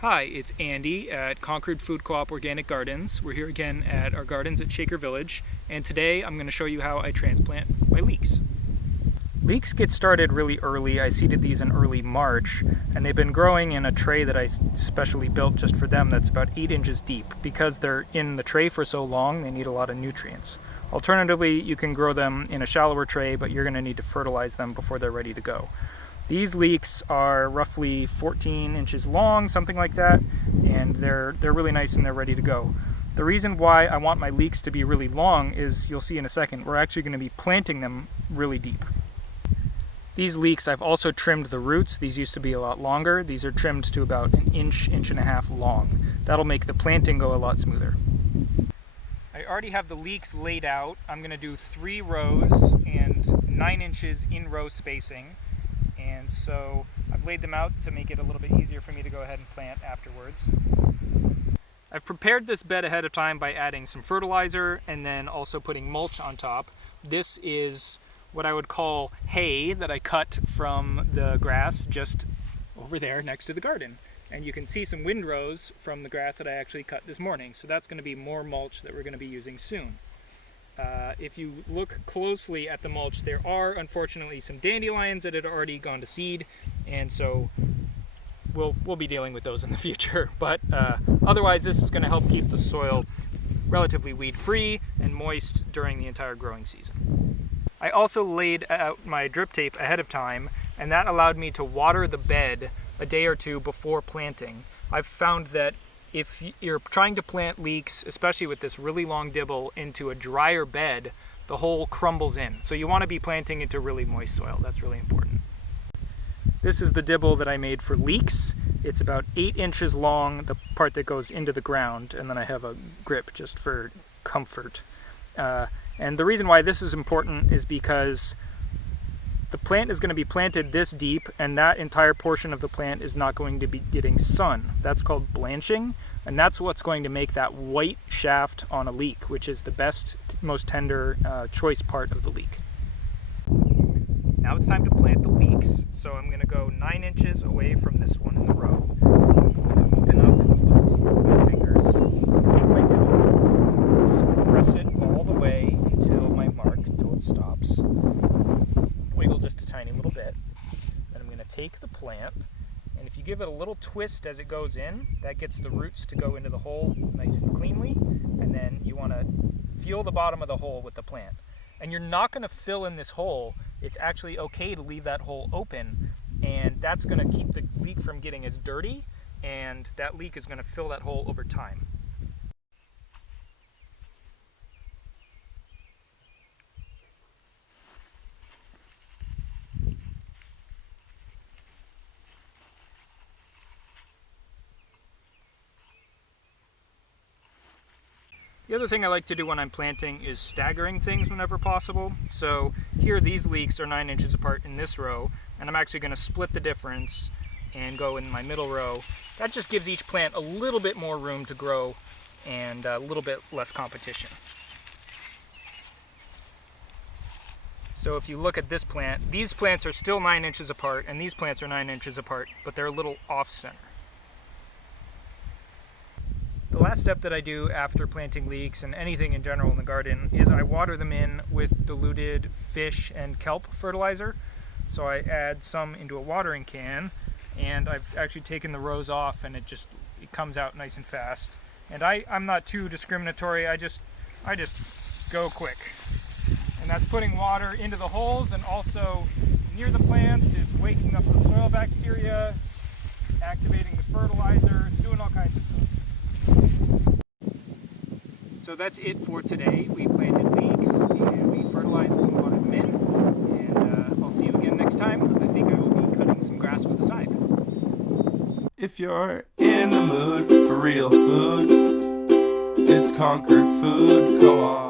Hi, it's Andy at Concord Food Co-op Organic Gardens. We're here again at our gardens at Shaker Village, and today I'm going to show you how I transplant my leeks. Leeks get started really early. I seeded these in early March, and they've been growing in a tray that I specially built just for them that's about 8 inches deep. Because they're in the tray for so long, they need a lot of nutrients. Alternatively, you can grow them in a shallower tray, but you're going to need to fertilize them before they're ready to go. These leeks are roughly 14 inches long, something like that, and they're really nice and they're ready to go. The reason why I want my leeks to be really long is, you'll see in a second, we're actually going to be planting them really deep. These leeks, I've also trimmed the roots. These used to be a lot longer. These are trimmed to about an inch, inch and a half long. That'll make the planting go a lot smoother. I already have the leeks laid out. I'm going to do 3 rows and 9 inches in row spacing. And so I've laid them out to make it a little bit easier for me to go ahead and plant afterwards. I've prepared this bed ahead of time by adding some fertilizer and then also putting mulch on top. This is what I would call hay that I cut from the grass just over there next to the garden. And you can see some windrows from the grass that I actually cut this morning. So that's going to be more mulch that we're going to be using soon. If you look closely at the mulch, there are unfortunately some dandelions that had already gone to seed, and so we'll be dealing with those in the future. But otherwise, this is going to help keep the soil relatively weed-free and moist during the entire growing season. I also laid out my drip tape ahead of time, and that allowed me to water the bed a day or two before planting. I've found that if you're trying to plant leeks, especially with this really long dibble, into a drier bed, the hole crumbles in. So you want to be planting into really moist soil. That's really important. This is the dibble that I made for leeks. It's about 8 inches long, the part that goes into the ground, and then I have a grip just for comfort. And the reason why this is important is because the plant is going to be planted this deep, and that entire portion of the plant is not going to be getting sun. That's called blanching, and that's what's going to make that white shaft on a leek, which is the best, most tender, choice part of the leek. Now it's time to plant the leeks, so I'm going to go 9 inches away from this one in the row. I'm going to open up my fingers, take my dibble, just press it all the way until my mark, until it stops. Wiggle just a tiny little bit. Then I'm going to take the plant, and if you give it a little twist as it goes in, that gets the roots to go into the hole nice and cleanly, and then you want to feel the bottom of the hole with the plant. And you're not going to fill in this hole. It's actually okay to leave that hole open, and that's going to keep the leek from getting as dirty, and that leek is going to fill that hole over time. The other thing I like to do when I'm planting is staggering things whenever possible. So here these leeks are 9 inches apart in this row, and I'm actually going to split the difference and go in my middle row. That just gives each plant a little bit more room to grow and a little bit less competition. So if you look at this plant, these plants are still 9 inches apart, and these plants are 9 inches apart, but they're a little off-center. The last step that I do after planting leeks and anything in general in the garden is I water them in with diluted fish and kelp fertilizer. So I add some into a watering can, and I've actually taken the rows off, and it comes out nice and fast. And I'm not too discriminatory, I just go quick. And that's putting water into the holes, and also near the plants is waking up the soil bacteria, activating the fertilizer, doing all kinds of stuff. So that's it for today. We planted leeks, and we fertilized and watered them in, and I'll see you again next time. I think I will be cutting some grass with a scythe. If you're in the mood for real food, it's Concord Food Co-op.